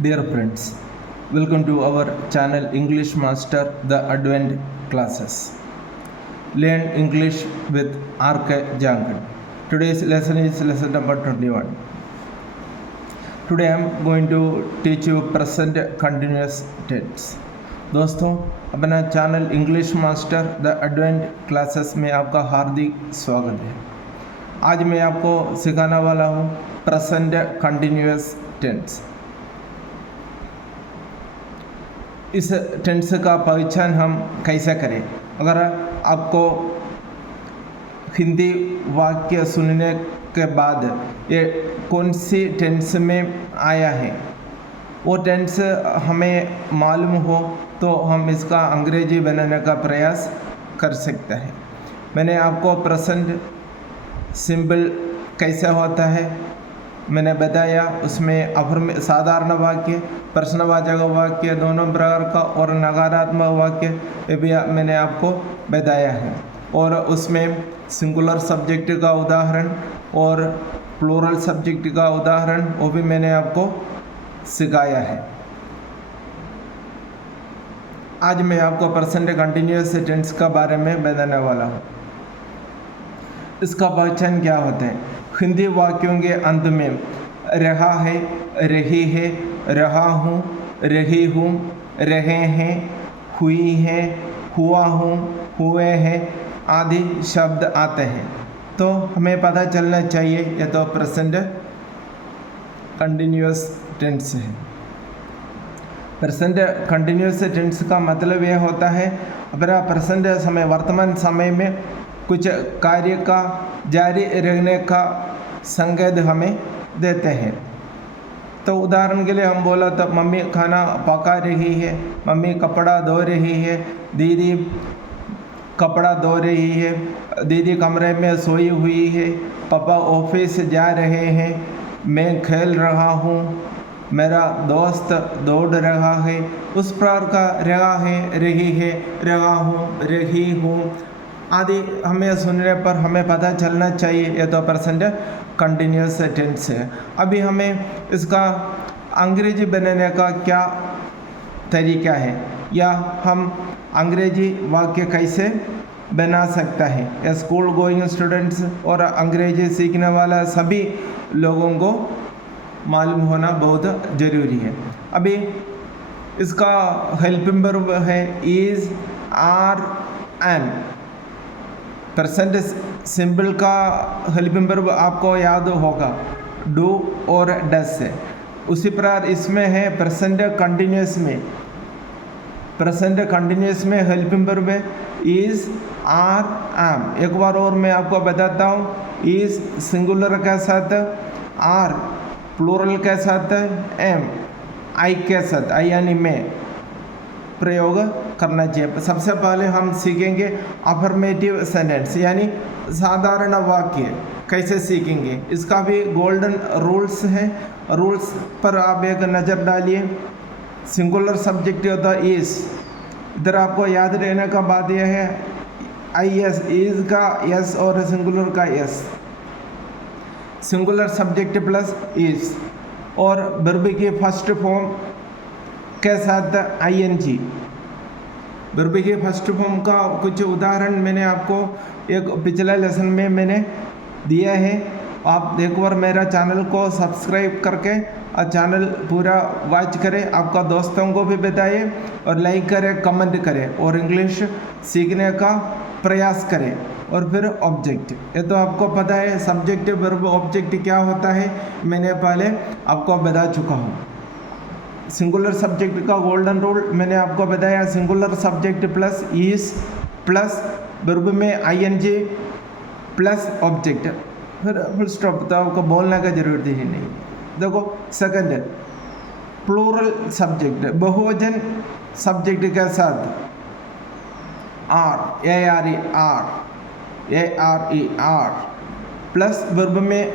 Dear friends, welcome to our channel English Master The Advent Classes. Learn English with R.K. Jangan. Today's lesson is lesson number 21. Today I am going to teach you present continuous tense. दोस्तों, अपना channel English master the advent classes में आपका हार्दिक स्वागत है। आज मैं आपको सिखाने वाला हूँ प्रेजेंट कंटिन्यूअस टेंस। इस टेंस का पहचान हम कैसे करें? अगर आपको हिंदी वाक्य सुनने के बाद ये कौन सी टेंस में आया है वो टेंस हमें मालूम हो तो हम इसका अंग्रेजी बनाने का प्रयास कर सकते हैं। मैंने आपको प्रेजेंट सिंपल कैसे होता है मैंने बताया। उसमें साधारण वाक्य, प्रश्नवाचक वाक्य, दोनों प्रकार का और नकारात्मक वाक्य ये भी मैंने आपको बताया है। और उसमें सिंगुलर सब्जेक्ट का उदाहरण और प्लूरल सब्जेक्ट का उदाहरण वो भी मैंने आपको सिखाया है। आज मैं आपको प्रेजेंट कंटिन्यूअस टेंस का बारे में बताने वाला हूँ। इसका पहचान क्या होता है? हिंदी वाक्यों के अंत में रहा है, रही है, रहा हूँ, रही हूँ, रहे हैं, हुई है, हुआ हूँ, हुए हैं आदि शब्द आते हैं तो हमें पता चलना चाहिए यह तो प्रेजेंट कंटिन्यूअस टेंस है। प्रेजेंट कंटिन्यूअस टेंस का मतलब यह होता है अपना प्रेजेंट समय, वर्तमान समय में कुछ कार्य का जारी रहने का संकेत हमें देते हैं। तो उदाहरण के लिए हम बोला तो मम्मी खाना पका रही है, मम्मी कपड़ा धो रही है, दीदी कपड़ा धो रही है, दीदी कमरे में सोई हुई है, पापा ऑफिस जा रहे हैं, मैं खेल रहा हूँ, मेरा दोस्त दौड़ रहा है। उस प्रकार का रहा है, रही है, रहा हूँ, रही हूँ आदि हमें सुनने पर हमें पता चलना चाहिए यह तो प्रेजेंट कंटिन्यूअस टेंस है। अभी हमें इसका अंग्रेजी बनाने का क्या तरीका है या हम अंग्रेजी वाक्य कैसे बना सकता है? या स्कूल गोइंग स्टूडेंट्स और अंग्रेजी सीखने वाला सभी लोगों को मालूम होना बहुत ज़रूरी है। अभी इसका हेल्पिंग वर्ब है is, are, am. Present simple का हेल्पिंग वर्ब आपको याद होगा डू और डस है। उसी प्रकार इसमें है प्रेजेंट कंटिन्यूअस में हेल्पिंग वर्ब है इज़, आर, एम। एक बार और मैं आपको बताता हूँ। इज़ सिंगुलर के साथ, आर प्लूरल के साथ, एम आई के साथ, आई यानी मैं प्रयोग करना चाहिए। सबसे पहले हम सीखेंगे अफर्मेटिव सेंटेंस यानी साधारण वाक्य कैसे सीखेंगे। इसका भी गोल्डन रूल्स है, रूल्स पर आप एक नज़र डालिए। सिंगुलर सब्जेक्ट होता है इज़, इधर आपको याद रहने का बात यह है आई एस, इज़ का यस और सिंगुलर का yes, singular subject plus is और वर्ब की फर्स्ट फॉर्म के साथ आईएनजी। वर्ब की फर्स्ट फॉर्म का कुछ उदाहरण मैंने आपको एक पिछले लेसन में मैंने दिया है। आप एक बार मेरा चैनल को सब्सक्राइब करके चैनल पूरा वॉच करें, आपका दोस्तों को भी बताइए और लाइक करें, कमेंट करें और इंग्लिश सीखने का प्रयास करें। और फिर ऑब्जेक्ट, ये तो आपको पता है सब्जेक्ट वर्ब ऑब्जेक्ट क्या होता है, मैंने पहले आपको बता चुका हूँ। सिंगुलर सब्जेक्ट का गोल्डन रूल मैंने आपको बताया, singular subject plus is plus verb में आईएनजी प्लस ऑब्जेक्ट, फिर फुल स्टॉप, तो आपको बोलने का जरूरत ही नहीं। देखो सेकंड प्लूरल सब्जेक्ट, बहुवचन सब्जेक्ट के साथ are, A R E are, A R E are plus verb में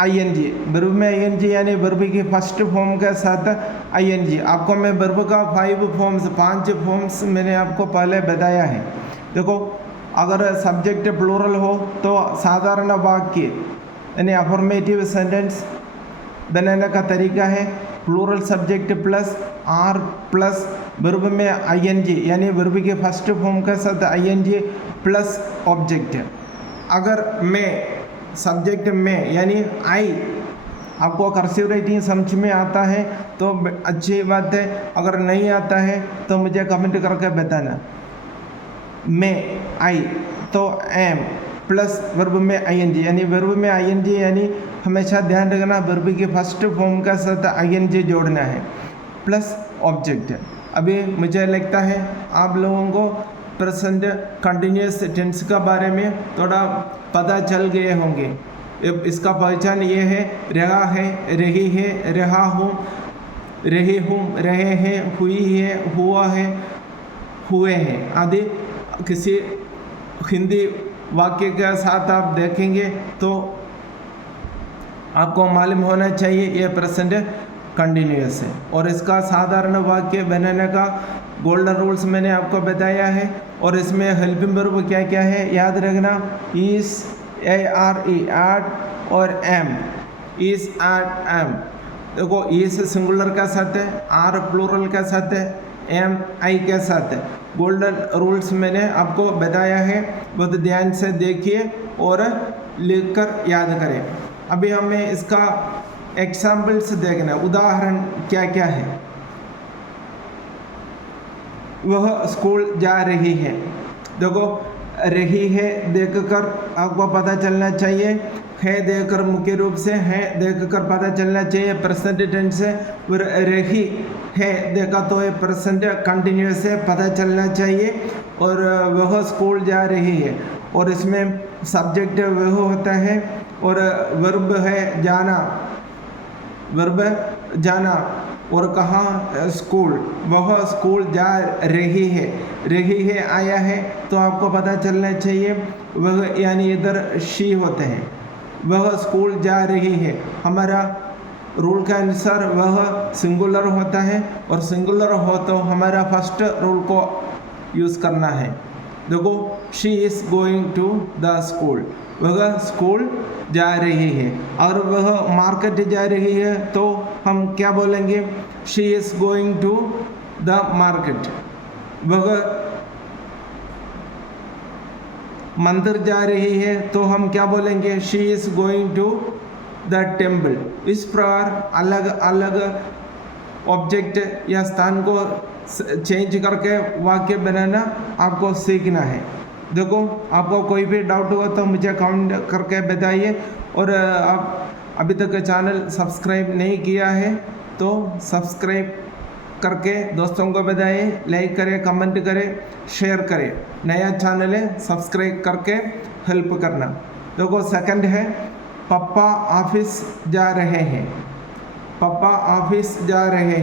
आईएनजी, वर्ब में आईएनजी यानी वर्ब की फर्स्ट फॉर्म के साथ आईएनजी। आपको मैं वर्ब का 5 फॉर्म्स मैंने आपको पहले बताया है। देखो अगर सब्जेक्ट प्लूरल हो तो साधारण वाक्य यानी अफर्मेटिव सेंटेंस बनाने का तरीका है plural subject plus are plus verb में आईएनजी यानी वर्ब के फर्स्ट फॉर्म के साथ आईएनजी प्लस ऑब्जेक्ट। अगर मैं सब्जेक्ट में यानी आई, आपको कर्सिव राइटिंग समझ में आता है तो अच्छी बात है, अगर नहीं आता है तो मुझे कमेंट करके बताना। मैं आई तो एम प्लस वर्ब में आईएनजी यानी वर्ब में आईएनजी यानी हमेशा ध्यान रखना वर्ब के फर्स्ट फॉर्म का साथ आईएनजी जोड़ना है प्लस ऑब्जेक्ट। अभी मुझे लगता है आप लोगों को प्रेजेंट कंटिन्यूअस टेंस का बारे में थोड़ा पता चल गए होंगे। इसका पहचान ये है, रहा है, रही है, रहा हूँ, रही हूँ, रहे हैं, हुई है, हुआ है, हुए हैं आदि। किसी हिंदी वाक्य के साथ आप देखेंगे तो आपको मालूम होना चाहिए ये प्रेजेंट कंटिन्यूअस है। और इसका साधारण वाक्य बनाने का गोल्डन रूल्स मैंने आपको बताया है। और इसमें हेल्पिंग वर्ब क्या क्या है याद रखना, इज, ARE एट और एम, इज एट एम। देखो इज सिंगुलर का साथ है, आर प्लूरल का साथ है, एम आई के साथ है। गोल्डन रूल्स मैंने आपको बताया है, बहुत ध्यान से देखिए और लिखकर याद करें। अभी हमें इसका एग्जाम्पल्स देखना, उदाहरण क्या क्या है। वह स्कूल जा रही है, देखो रही है देखकर आपको पता चलना चाहिए, है देखकर मुख्य रूप से है देखकर पता चलना चाहिए प्रेजेंट टेंस से। रही है देखा तो ये प्रेजेंट कंटिन्यूअस से पता चलना चाहिए। और वह स्कूल जा रही है और इसमें सब्जेक्ट वह होता है और वर्ब है जाना, वर्ब जाना। और कहाँ स्कूल, वह स्कूल जा रही है आया है तो आपको पता चलना चाहिए वह यानी इधर शी होते हैं, वह स्कूल जा रही है। हमारा रूल के अनुसार वह सिंगुलर होता है और सिंगुलर हो तो हमारा फर्स्ट रूल को यूज़ करना है। देखो she is going to the school, वह स्कूल जा रही है। और वह मार्केट जा रही है तो हम क्या बोलेंगे, she is going to the market. वह मंदिर जा रही है तो हम क्या बोलेंगे, she is going to the temple. इस प्रकार अलग अलग ऑब्जेक्ट या स्थान को चेंज करके वाक्य बनाना आपको सीखना है। देखो आपको कोई भी डाउट हो तो मुझे कमेंट करके बताइए। और आप अभी तक चैनल सब्सक्राइब नहीं किया है तो सब्सक्राइब करके दोस्तों को बताइए, लाइक करें, कमेंट करें, शेयर करें। नया चैनल है, सब्सक्राइब करके हेल्प करना। देखो सेकंड है, पापा ऑफिस जा रहे हैं, पापा ऑफिस जा रहे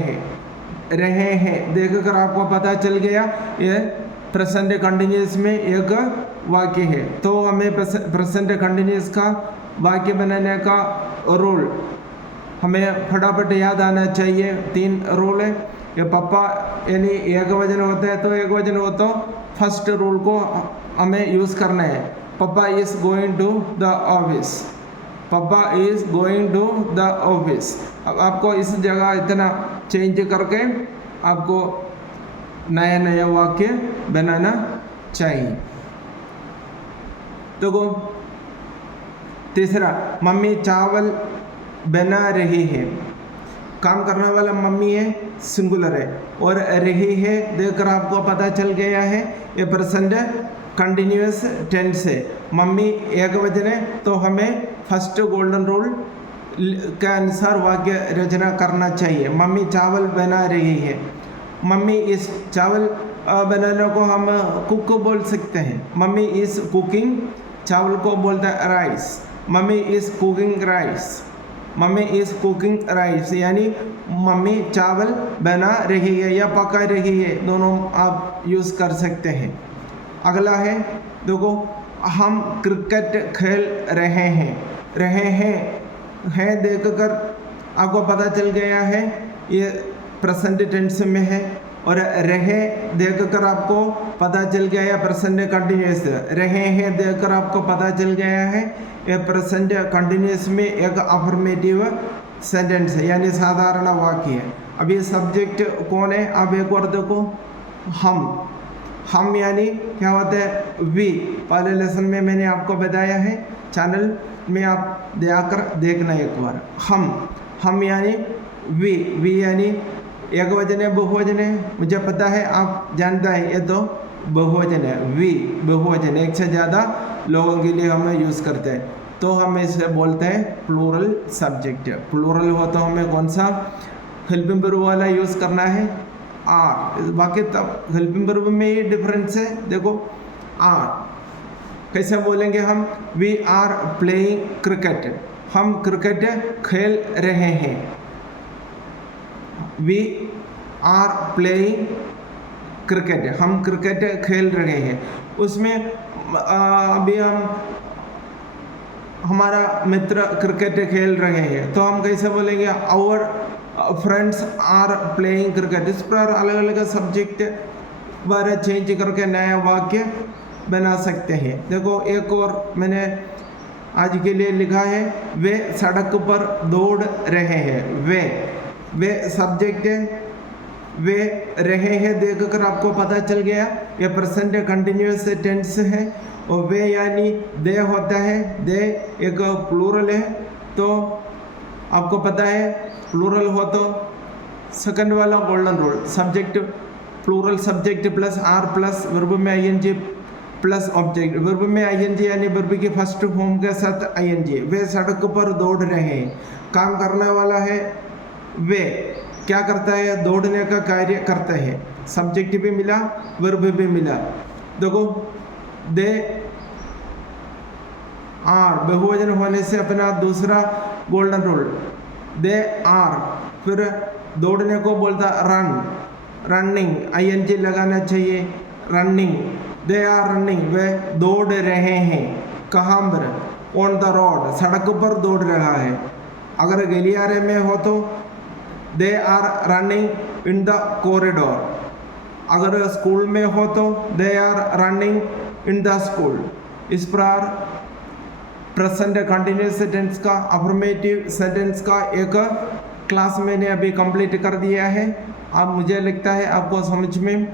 हैं देखकर आपको पता चल गया ये प्रेजेंट कंटिन्यूअस में एक वाक्य है। तो हमें प्रेजेंट कंटिन्यूअस का वाक्य बनाने का रूल हमें फटाफट याद आना चाहिए। 3 रूल है। ये पापा यानी एक वचन होता है तो एक वचन हो तो फर्स्ट रूल को हमें यूज़ करना है। Papa is going to the office, papa is going to the office. अब आपको इस जगह इतना चेंज करके आपको नया नया वाक्य बनाना चाहिए। तो तीसरा, मम्मी चावल बना रही है। काम करने वाला मम्मी है, सिंगुलर है। और रही है देखकर आपको पता चल गया है ये प्रेजेंट कंटिन्यूअस टेंस है। मम्मी एक वचन है तो हमें फर्स्ट गोल्डन रूल के अनुसार वाक्य रचना करना चाहिए। मम्मी चावल बना रही है। मम्मी इस चावल बनाने को हम कुक बोल सकते हैं। मम्मी इज़ कुकिंग, चावल को बोलता है rice. Mummy is cooking rice, mummy is cooking rice यानी मम्मी चावल बना रही है या पका रही है, दोनों आप यूज़ कर सकते हैं। अगला है, देखो हम क्रिकेट खेल रहे हैं देखकर आपको पता चल गया है ये प्रेजेंट टेंस में है। और रहे देखकर आपको पता चल गया है प्रेजेंट कंटिन्यूअस। रहे हैं देखकर आपको पता चल गया है ये प्रेजेंट कंटिन्यूअस में एक अफर्मेटिव सेंटेंस है यानी साधारण वाक्य है। अभी सब्जेक्ट कौन है, आप एक बार देखो, हम यानी क्या होता है, वी। पहले लेसन में मैंने आपको बताया है, चैनल में आप जाकर देखना एक बार। हम यानी वी यानी एक वचन है, बहुवचन है, मुझे पता है, आप जानता है, ये तो बहुवचन है। वी बहुवचन, एक से ज़्यादा लोगों के लिए हम यूज़ करते हैं, तो हम इसे बोलते हैं प्लूरल सब्जेक्ट। प्लूरल हो तो हमें कौन सा हेल्पिंग वर्ब वाला यूज़ करना है, आर। बाकी तब हेल्पिंग वर्ब में ही डिफरेंस है, देखो आर कैसे बोलेंगे हम, वी आर प्लेइंग क्रिकेट, हम क्रिकेट खेल रहे हैं। वी आर प्लेइंग क्रिकेट, हम क्रिकेट खेल रहे हैं। उसमें अभी हमारा मित्र क्रिकेट खेल रहे हैं, तो हम कैसे बोलेंगे, our friends are playing cricket. इस पर अलग अलग सब्जेक्ट बारे चेंज करके नया वाक्य बना सकते हैं। देखो एक और मैंने आज के लिए लिखा है, वे सड़क पर दौड़ रहे हैं। वे सब्जेक्ट है, वे रहे हैं देखकर आपको पता चल गया ये प्रेजेंट कंटिन्यूअस टेंस है। और वे यानी दे होता है, दे एक प्लूरल है, तो आपको पता है प्लूरल हो तो सेकंड वाला golden rule, subject plural subject plus are plus verb में आईएनजी प्लस ऑब्जेक्ट। वर्ब में आईएनजी यानी वर्ब की फर्स्ट फॉर्म के साथ आईएनजी। वे सड़क पर दौड़ रहे हैं, काम करने वाला है, वे क्या करता है, दौड़ने का कार्य करता है। सब्जेक्ट भी मिला, वर्ब भी मिला। देखो दे आर बहुवचन होने से अपना दूसरा गोल्डन रूल, दे आर, फिर दौड़ने को बोलता रन, रनिंग आईएनजी लगाना चाहिए, रनिंग। दे आर रनिंग, वे दौड़ रहे हैं। कहाँ पर, ऑन द रोड, सड़क पर दौड़ रहा है। अगर गलियारे में हो तो they are running in the corridor. अगर स्कूल में हो तो they are running in the school. इस प्रकार प्रेजेंट कंटिन्यूअस टेंस का, अफर्मेटिव सेंटेंस का एक क्लास मैंने अभी कंप्लीट कर दिया है। अब मुझे लगता है आपको समझ में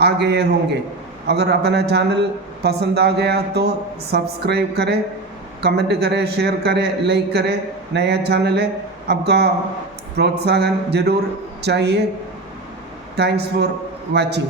आ गए होंगे। अगर अपना चैनल पसंद आ गया तो सब्सक्राइब करें, कमेंट करें, शेयर करें, लाइक करें। नया चैनल है, आपका प्रोत्साहन जरूर चाहिए। Thanks for watching.